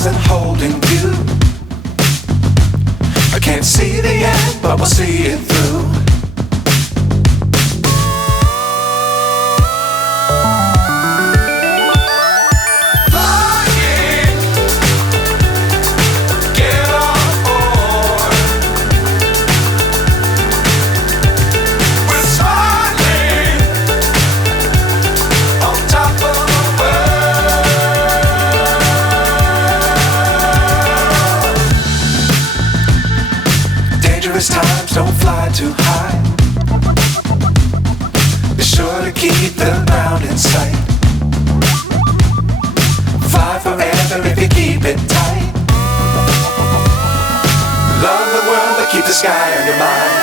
stars and holding you. I can't see the end, but we'll see it through. Times don't fly too high. Be sure to keep the ground in sight. Fly forever if you keep it tight. Love the world but keep the sky on your mind.